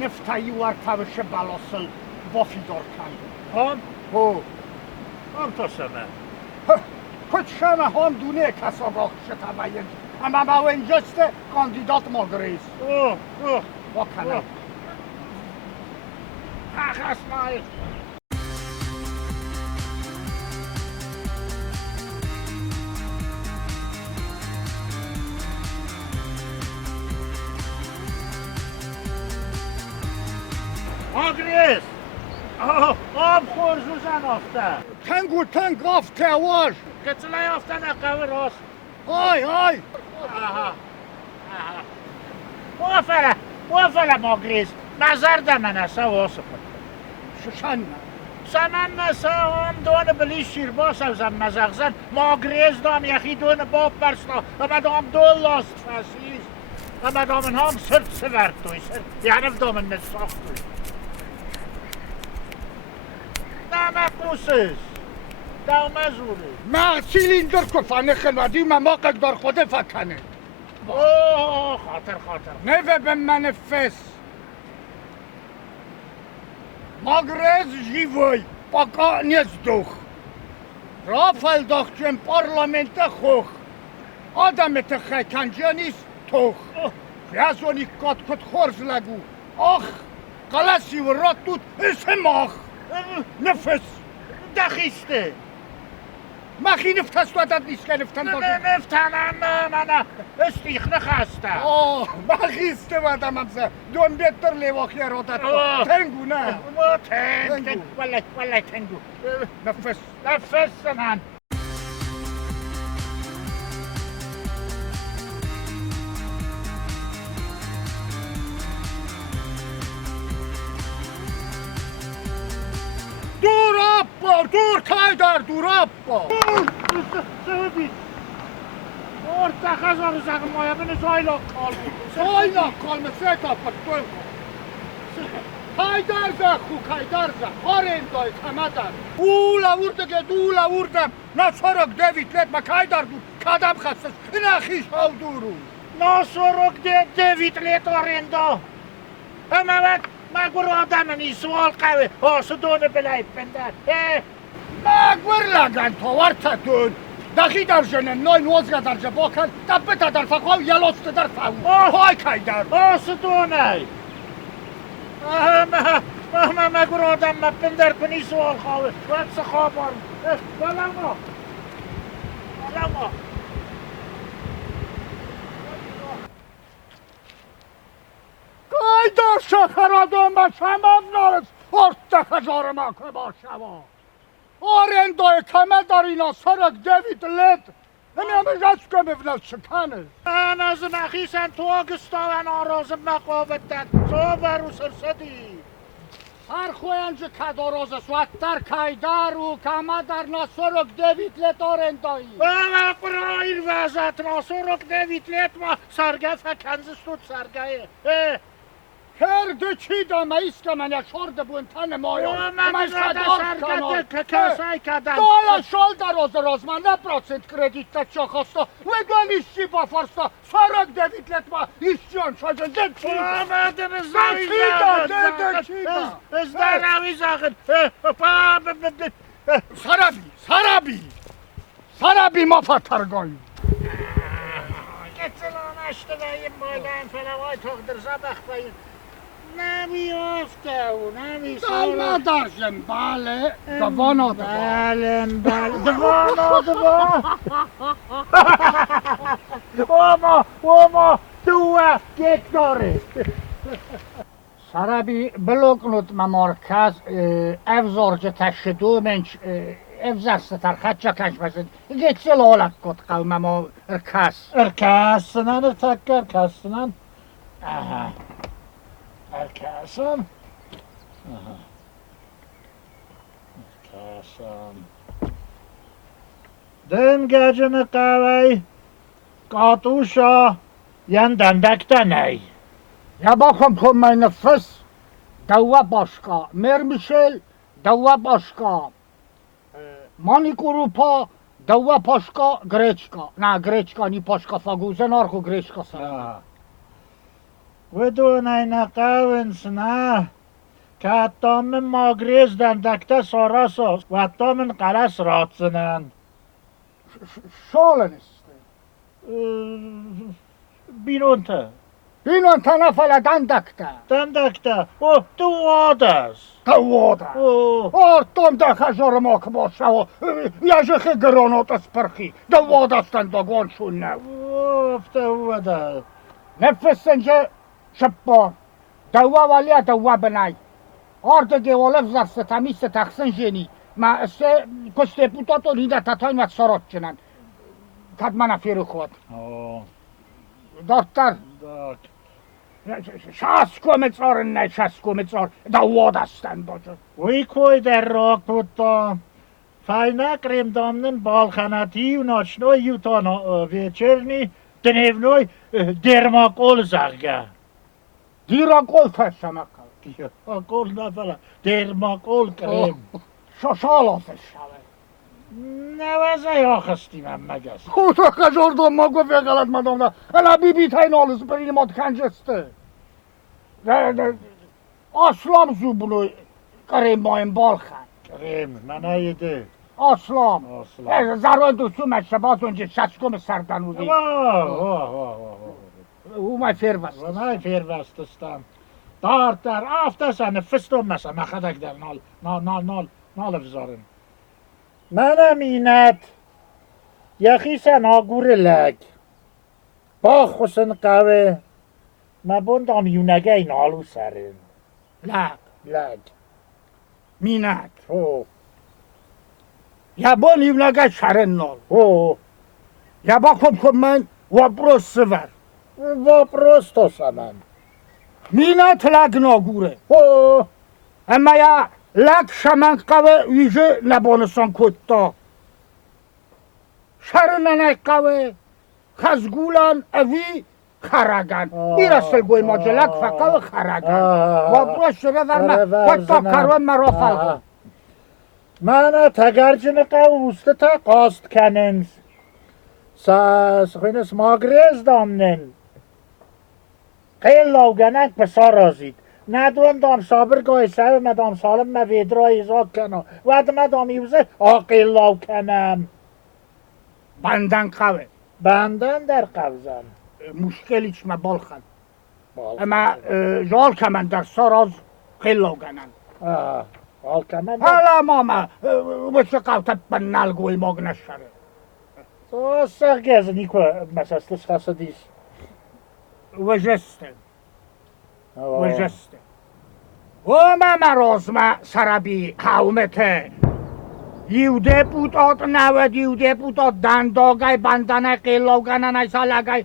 نفتایی ورتوش بلاسل بافی دار کن هم؟ او هم تا سمه کچ شمه هم دونه کسا باقش تباید اما با اینجاست کاندیدات ماگریز اوه با کنم اخ اسماعیل Magres! Am خورزوزن آفته تنگو تنگ آفته واش کتلای آفته نقوه راست های موافله ماگریز نظر دمنه سوا سپر ششن سمن نسا هم دون بلی شیرباس او زم مزغزن ماگریز دام یخی دون باب برسنا اما دام دو لاست فاسیز اما دامن هم سرد سورد توی سرد یعنی دامن نساخت توی نمکوسز دام ازوری ما سیلیندر کفانه خلوادی ما قدر خود فکنه اوه خاطر نوه به منفس ماگرز جیوی پاکا نیست دوخ رافل داخچن پارلمنت خوخ آدم تخیکنجا نیست توخ فیازونی کت خورز لگو آخ قلسی و رات توت اسم آخ نفس دخیسته مخی نفتست وادد نیست که نفتن باشه نفتنم من استیخ نخسته مخیسته وادم همسه دون بیتر لیواخی رادت تنگو نه تنگو والله تنگو نفس سنن دور کایدار دورابا سهدی orta kazanırsak mayabını zayla kaldı. Zayla kalması kapatıyor. Kaydarza kaydarza. Arendای کمدر. دولا ورده دولا وردم. نصرک دویتلت ما کایدار بود. کدام خستش. این اخیش ها دورو. نصرک دویتلت آرندا. اما وقت مگور آدمنی سوال قوی. آسودونه بلای پندر. مگور لگن تو ورته دون. دقی در جنه نای نوزگه در جبا کن دبتا در فقاو یلاسته در فاو های کایدر آسودونه مگور آدم مپندر کنی سوال خواهی باید سخواب آرم بلما کایدر شخر آدم بشم افنارس ارده خجار ما که باشم آرندای کمه در اینا سرک دوید لد همه جست که ببینه شکنه من از نخیسن تو آگستاون آراز مقابت داد تو برو سرسدی هر خوینج کداراز سواتر کایدر و کمه در نسرک دوید لد آرندایی و قرائل وزت نسرک دوید لد ما سرگه فکنزستود سرگه کرده چی دامه ایست که من شرده بون تن مایا من سرگه که کسای کدن دالا شال در راز من نپراسند کردیت تا چا خواستا و گلیشی با فرستا سرک دوید لد ما ایشیان شده ده چی آمدن ازداری زاغن سرابی ما فترگایی گتلان اشته بایم بایم فلوای تقدر زبخ بایم نمی افته او نمی سارا دلما درشم بله دوانا بله دوانا اوما دوه گک داره سرابی بلوکنوت مرکز افزارجه تشدو منش افزرسته تر خدچه کش بسید گتسل آلک کت قومه ما ارکاسنن ارتک ارکاسنن ارکاسن دن گجن قوی قاطوشا ین دندکته نی یا باکم تو من نفس دوه باشکا مرمیشل دوه باشکا مانی کروپا دوه پاشکا گریچکا نه گریچکا نی پاشکا فاگوزه نارخو گریچکا سر ودون این قاونسنا کاتام ماگرزدن دکته ساراساس و اتامن قلس راتسنن شالنسته بیرونته بینون تنفل دندکته دندکته او تو وادس تواده آرتام ده خجار ما که باشه و یجخی گرانات از پرخی دواد استن داگان شون نو افته وده نفس سنجه شبان دوا ولی دوا بنای آرد گوالف زرست تمیز تخصن جنی ما استه کش deputat و لیده تتاین و سارات چنن کد من افیر خود دکتر شست کومتار نه شست کومتار دواد استن باشه وی کوی در راک بودا فاینا کریم دامنن بالخاناتی و ناشنوی یوتانا ویچرنی دنیونوی درماکول زرگه دیراکول تشمه دیراکول نفلا درماکول کریم شال آسش شوه نوزه یا خستیم هم مگست خدا خجار دوم ما گفت غلط مدام ده انا بی بی تاین آلوز برین ماد کنجسته اسلام زوبنوی کریم مایم بالخن کریم من ایده اسلام زروی دوستو مشبات اونجا ششکم سردنوزی او مای فیر وست و مای فیر وست استم در آفته سنه فستم مثلا مخدک در نال افزارن من امینت یخی سن آگور لگ با خسن قوه مبوندم یونگه این آلو سرن لگ مینت یا با نیونگه شرن نال یا با کم من وپروس سور وپروس تو سمن مینت لگ ناگوره اما یا لگ شمن قوه ویژه نبانستان کتا شرننه قوه خزگولان اوی خرگن بیرسل گوی ماجلک فقه و خرگن و برو شده ورمه کتا کروه مرا فلقه من تگرجن قوسته تا قاست کننز سخوینس ماگرز دامنن قیل لاوگنک پسار رازید ندون دام صابر گای سو مدام سالم مویدرای ازاد کنم ود مدام یوزه آقیل لاو کنم بندن قوه بندن در قوزن مشکلیش ما بالخن اما جال کمن در ساراز قیل لاوگنن جال کمن حالا ماما بچه قوتت بنال گوی ماگ نشره تو سرگزنی که مسستش خاصدیش وجسته و ما روزما سرابی قومته یو deputat نود یو deputat دنداگای بندنه قیلاوگنه نیسالگای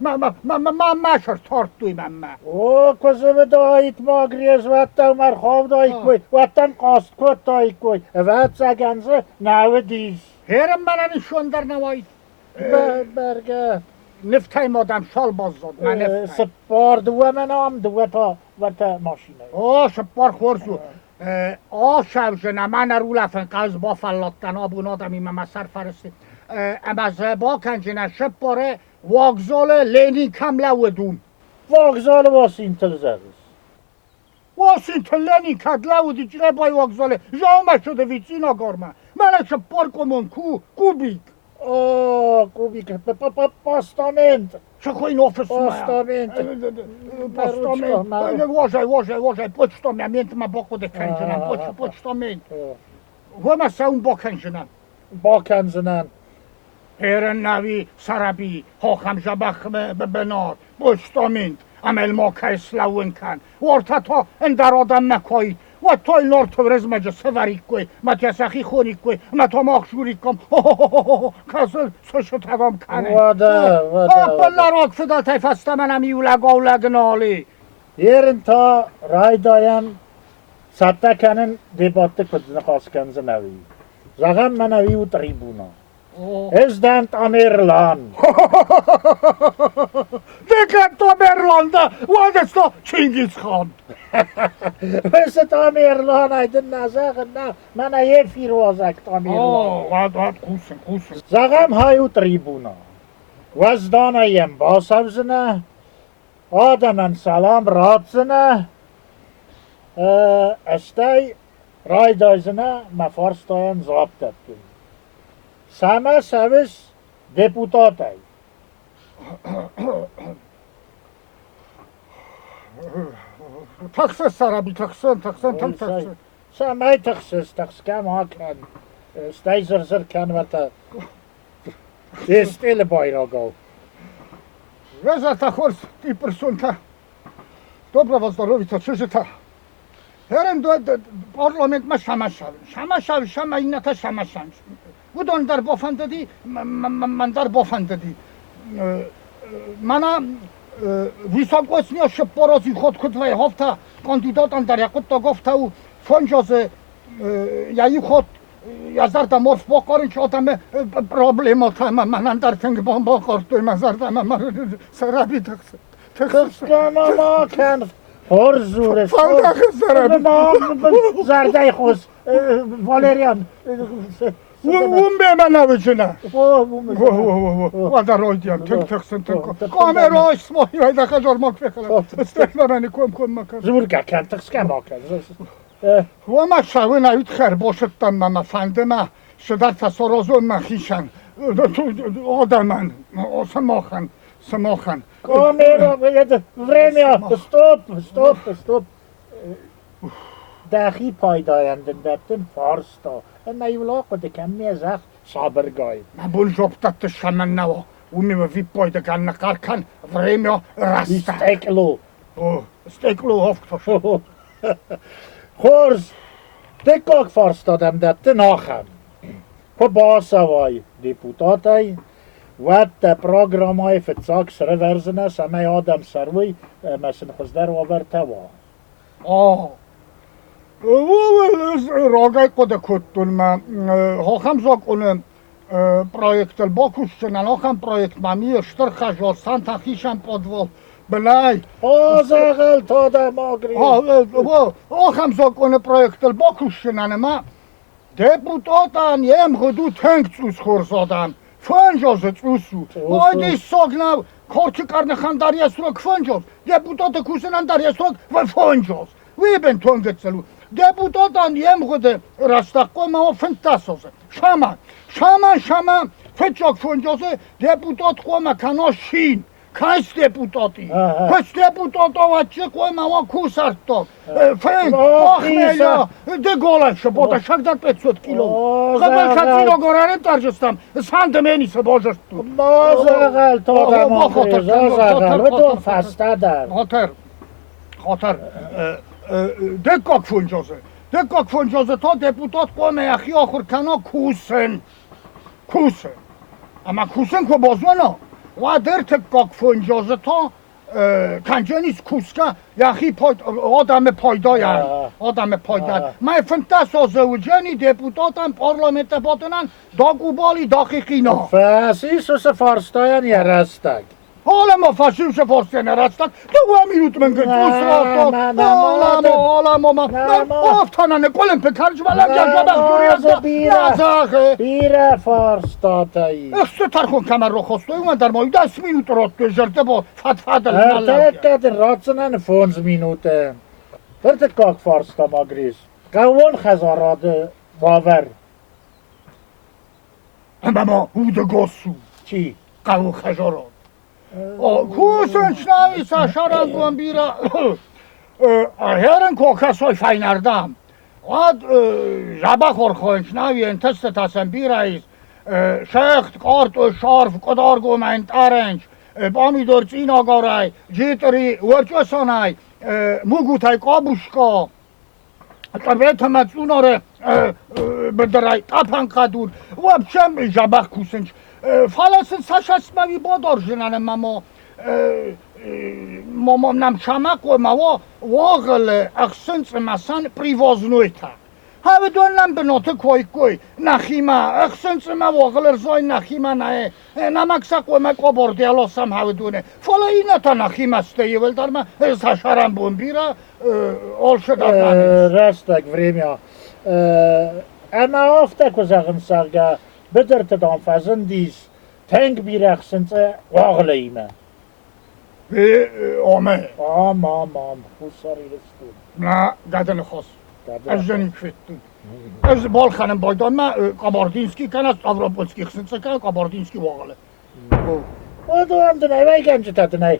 ما شرطارت دوی ما او کزم دایت ماگریز وقتا مرخواب دایت کوی وقتا قاست کت دایت کوی وقت زگنزه نودیز هرم من نشون در نوایت برگه نفتای مادم شال باز زد من نفتای سپار دوه من هم دوه تا ماشینه سپار خورزو شوشنه من رو لفن قوز با فلاتن آبون آدمی من سر فرستی اما با کنجنه سپاره واگزال لینی کم لودون واگزال واسینتل زرس واسینتل لینی کد لودی چیه بای واگزاله جامعه شده ویچینا گارمه من سپار کمون کوبیک کوبیک پاستامنت چه خوی نوفس پاستامنت واژه پوچتامنت ما با خود کنجنم پوچتامنت و ما ساون با کنجنم هرن نوی سرابی هاخم جبخم ببنار پوچتامنت عمل ما که اسلاون کن ورتا تا اندر آدم مکایی و تا این نار تورز مجا سوری کوی ما تیسخی خونی کوی ما تا ماخشوری کم کسل سشو تدام کنه واده بلا راک فدا تیفسته منم یولگا نالی هرن تا رای دایم ستا کنن دیباته کدن خواست کنزه نوی زغم من نوی و تریبونا ازدنت آمرلان دکت آمرلان ده وادستا چینگیز خان وست آمرلان ایدن نزاق نه من یه فیروازکت آمرلان واد خوشن زغم هایو تریبونا وزدان ایم با سبزنه Adamın salam rahatsına. Estey raydayzına mefarstayan zapt ettim. Sana seviz deputatay. Taksız sarabi taksın. Sen takskem haken. Stay zır kenvete. Stille bayrağı. Везата хорс и персонта. Доброго здоровья, чужита. Herem parlament ma şamaşav, şama inata şamaşan. Bu da dar bofan dedi, man dar bofan dedi. Mana високосния шпорози ход кутвай хофта кандидатан дар якут та гофта у фонжозе яи ход язарда морф бокорин чи адам проблема тама манан дар тинг бокор той мазарда мама сараби такс Kıskama ken horzure. Fanda sarabi Zarday khos Valerian. Umbe manavicina. Vada roydiyam tek. Kamera ismohi ayda kadar makfekala. Stekla beni kom makar. Zurga ken kıskama ken. وما شاونا خیر باشدم ما فندم شدت تصارزون مخیشن آدمن سماخن Камера, время, стоп. Dahi paydayandın farsta. Meyvla kodikam mezak sabırgay. ما بول جبتت شمن نوا ومی و وی پایده کن نکار کن время رسته استیکلو هفت Horz, tekak farstadam dette nachem. På basavai deputatay, vette programai fetsaks reverzene samay adam sarvui mesin khuzdar wabertava. راگای قد کتون ما هاخم زاکنم پرویکت الباکوش چنن هاخم پرویکت مامی اشتر خجال سان تخیشم پادوال بلای Azağıl tada magri. هاخم زاکنم پرویکت الباکوش چنن ما deputatan jem hodu tenkcus خورزادم فنجاز چوسو وایدی ساگناو کارچی کرنخان دریاسروک فنجاز deputat کوسنان دریاسروک و فنجاز وی بن تونگت سلو deputatan jem hodu rastaqo ما فنتاسوز شامان فچاک فنجازه deputat قوم کنا شین کاش deputati کاش deputata و چه قوم ما کوسارتو فن آخمیلا ده گالش بادا شک در 500 کیلو خبر کتینا گراره ترجستم سندمینی سه باجست تو Azağıl tada magri. Azağıl ve don fasta der. خاطر دکاک فنجازه تا deputat قوم یخی آخر کنا کوسن اما کوسن که بازمانا و در دکاک فنجازه تا کنجنیز کوسکا یخی آدم پایدای من فنتاس آزوجنی deputatم پارلامنت باتنن داگو بالی داقیقینا Fasis och farstayan yarastak. حالا ما فاشیوش فارسی نرستک 2 minut من گفت حالا آفتانه کلم پکرج ولم جا بخوری Bira farstatay. اخستر کن کمر رو خواسته من در مایی 10 minut رات گذرده با فتفت Ertet ratsanan 5 minuten. Vertet kak farsta magris. Kavon khazarade baver. اما ما هود گاسو Chi. قو خجارات کوسن شناوی ساشاران گوان بیرا هرن کوکاسوی فاینردم واد جبا خورخوین شناوی انتست تاسن بیرایز شخت قارت و شارف قدار گومن تارنج بامی دورچین آگارای جیتری ورچوسانای موگوتای قابوشکا طبیعت مدسون آره بدرای تاپن قدور و بچم جبا کوسنش فلسن ساشاسماوی بادار جنان ماما نم شمق و ما واقل اخسنس مسان پریوازنویتا ها بدونم به نوت کوی نخیما اخسنس ما واقل ارزای نخیما نه نمکسق و ما قبردی الاسم ها بدونه فلا اینا تا نخیما استایی ول در ما ساشارم بون بیرا آل شده Rastak vremja. Ama ofta kozagın sarga bederte dan fazendis tank bir aksente wagleime. آمه آم خساری رستون نه گدن خاص از زنی کفتون از بال خانم بایدان ما قباردینسکی کنست avropolski خسنسه کنه قباردینسکی واقعه و دو هم دنای وای گنجه تا دنای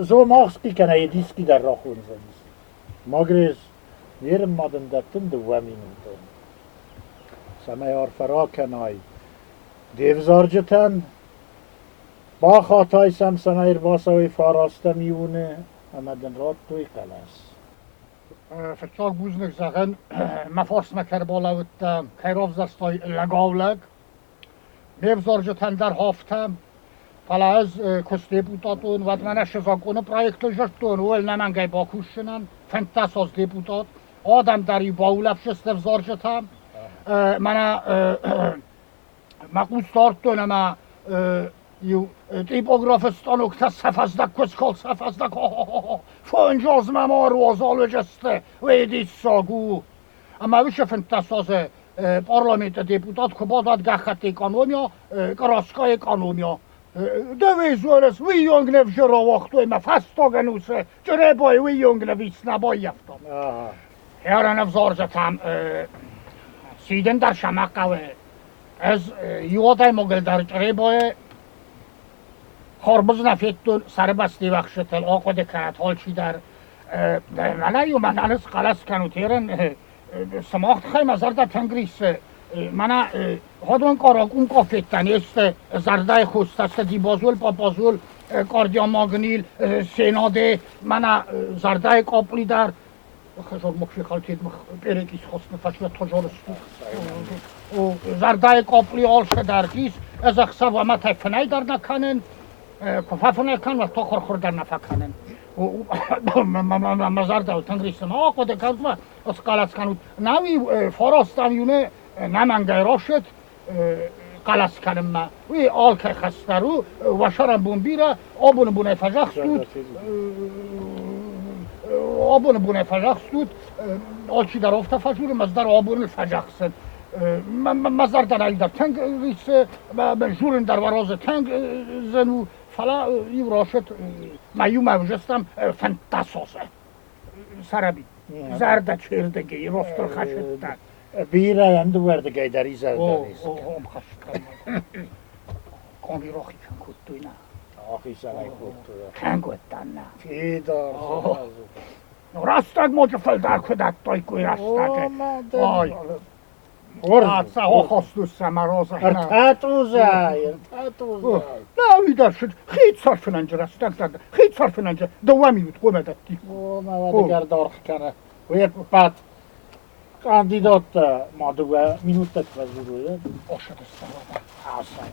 زو ماخسکی کنه یه دیسکی در راه خون زنیست ماگرز میرم مادن دتن دوامینم دون سمه آرفرا کنای دیوزارجتن با خاطای سمسمه ایر باسوی فاراسته میونه امدن راد توی قلس Vertrag boezelig zeggen, maar fors met kerballen uit Keirovzerstoi legauwelijk. Nevzorgetan der haftem, falaz kostdeputatun, wat men is zakone projecten jertun, wel nemen gij bakushenen, fantas als deputat. Adam der i bouwlef shestev zorgetan, men makustartun, maar typografistan ook tas sefazdak kuskal sefazdak فانجاز ممار وازال جسته ویدی ساگو اما ویشه فنتساز پارلامنت دیپوتات کبادات گخت اکانومیا کراسکای اکانومیا دوی زورس وی یونگ نفجر وقتوی مفستا گنوسه جره بای وی یونگ نویس نبای یفتم هر نفزار جتم سیدن در شمقه از یوادای مگل در جره بای خاربز نفیتون سر بستی وقشتل آقا دکرت حال چی در ملایو من انس قلس کنو تیرن سماخت خیلی مزرده تنگریس من هادون کاراکون کافیتن است زرده خوست است دیبازول پاپازول کاردیا ماگنیل سیناده من زرده کاپلی در خجال مکشی خالتید پیرکیس خواست نفشوه تجارستو زرده کاپلی آلشه در کیس از اخصاب و ما تفنه در نکنن کفافونه کن و تو خورخور نفکنن مزار داو تنگریستم آقا دکرد و اسقالت کنود نوی فراستم یونه نمنگه راشد قلس کنم ما وی آل که خسته رو و شرم بون بیره آبون بونه فجخ سود آبون بونه فجخ سود آلچی در افته فجور مزدر آبون فجخ سد مزار در ای در تنگ ریسه جورن در وراز تنگ زنو فلا یو راشد مایو موجستم فانتاسوسه سربی زرد چیردگی رفتر خشدتن بیره اندو وردگی داری زرده نیست هم خشدتن کامی راخی کن کد دوی نه آخی سنه کد دوی کن کدتن نه چی دار راستگ مجفل در کدت دای کوی راستگ آی Orza. خواستوسه مرازه تاتوزه نه ویدر شد خیلی صرف ننجر است خیلی صرف ننجر دوامی بود قومه دادی ما دیگر دارخ کنه و یک بعد کاندیدات ما دو مینوت تک وزیرویه آشد است آسان